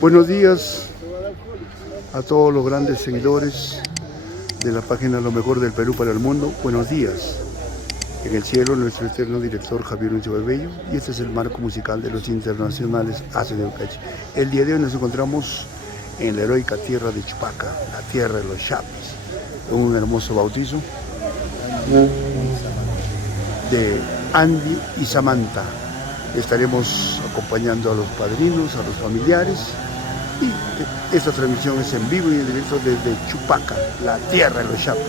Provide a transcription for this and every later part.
Buenos días a todos los grandes seguidores de la página Lo Mejor del Perú para el Mundo. Buenos días. En el cielo, nuestro eterno director Javier Uncio Bello, y este es el marco musical de los internacionales Aces de Ucachi. El día de hoy nos encontramos en la heroica tierra de Chupaca, la tierra de los Chapis, un hermoso bautizo de Andy y Samantha. Estaremos acompañando a los padrinos, a los familiares, y esta transmisión es en vivo y en directo desde Chupaca, la tierra de los Chapis.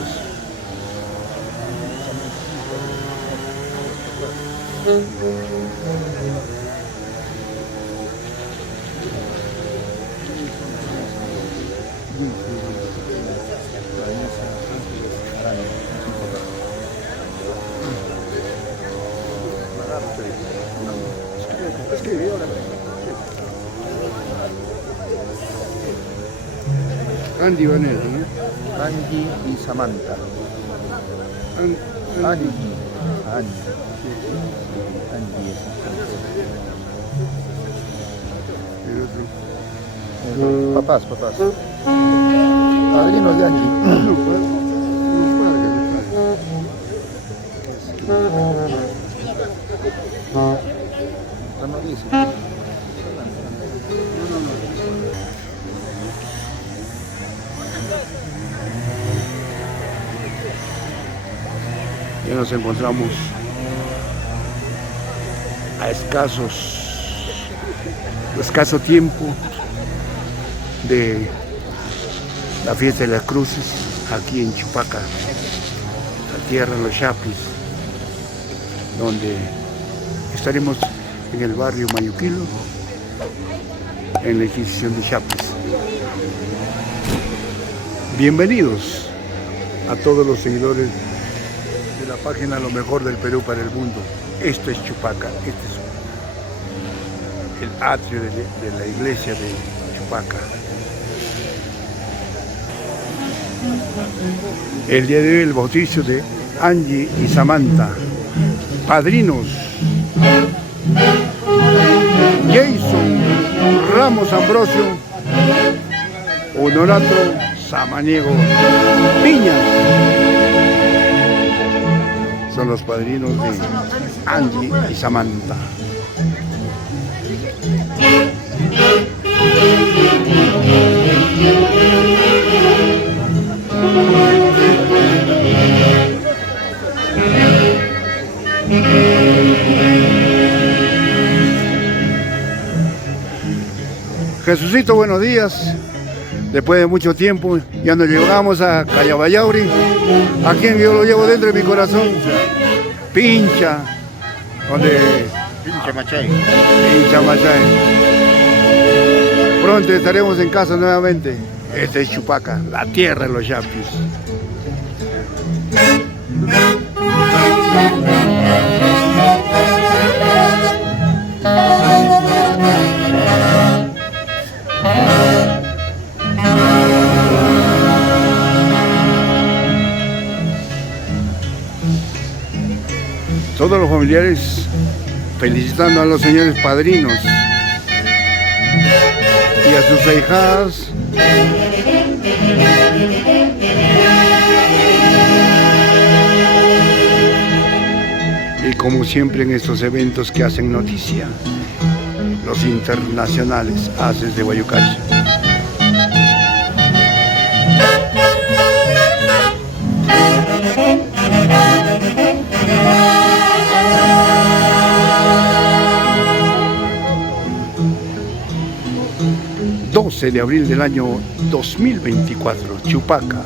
Andy Vanessa, ¿no? Angie y Samantha. Angie. Papás. Padrinos de Angie. No dice. Ya nos encontramos a escaso tiempo de la fiesta de las cruces aquí en Chupaca, la tierra de los Chapis, donde estaremos en el barrio Mayuquilo, en la Inquisición de Chapis. Bienvenidos a todos los seguidores de la página Lo Mejor del Perú para el Mundo. Esto es Chupaca, este es el atrio de la iglesia de Chupaca. El día de hoy el bautizo de Angie y Samantha, padrinos Jason Ramos Ambrosio, Honorato Samaniego Piñas. Son los padrinos de Angie y Samantha. Jesucito, buenos días. Después de mucho tiempo ya nos llegamos a Callabayauri, a quien yo lo llevo dentro de mi corazón. Pincha, Pincha Machay. Pincha Machay. Pronto estaremos en casa nuevamente. Este es Chupaca, la tierra de los Chapis. Todos los familiares felicitando a los señores padrinos y a sus ahijadas. Y como siempre en estos eventos que hacen noticia, los internacionales Aces de Guayucachi. De abril del año 2024, Chupaca.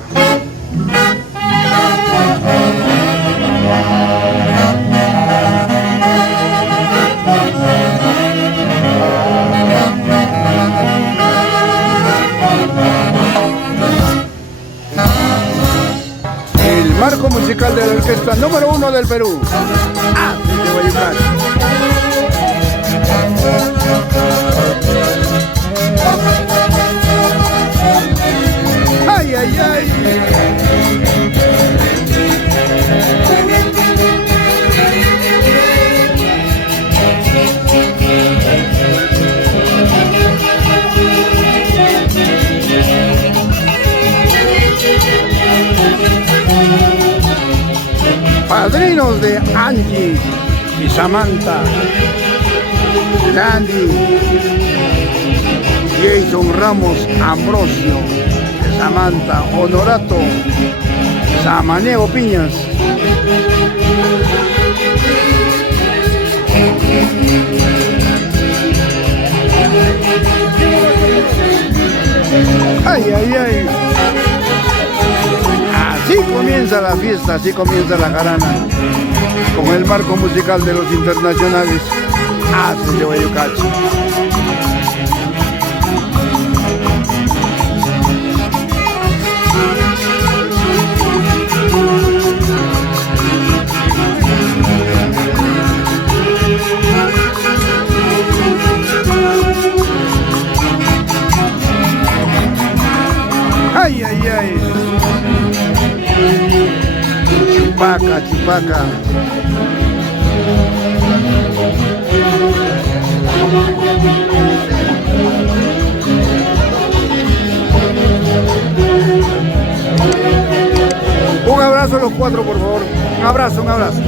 El marco musical de la orquesta número 1 del Perú. Aces de Guayucachi. Ay, ay, ay. padrinos de Angie y Samantha, Landy, Jason Ramos, Ambrosio, Samantha, Honorato, Samaniego Piñas. Ay, ay, ay. Así comienza la fiesta, así comienza la jarana, con el marco musical de los internacionales. Haces de Guayucachi. Ay, ay, ay. Chipaca, chipaca. Un abrazo a los cuatro, por favor. Un abrazo, un abrazo.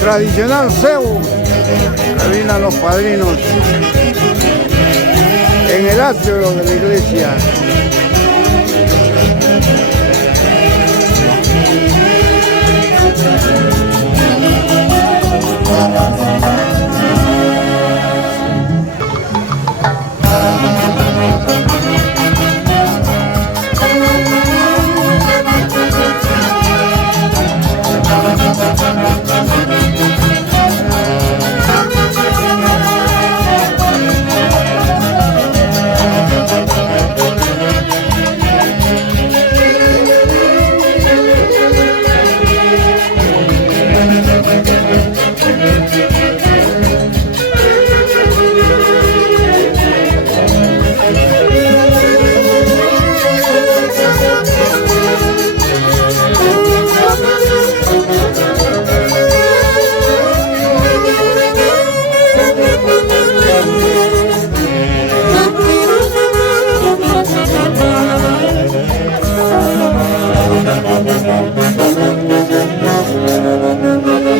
Tradicional cebo, terminan los padrinos en el atrio de la iglesia.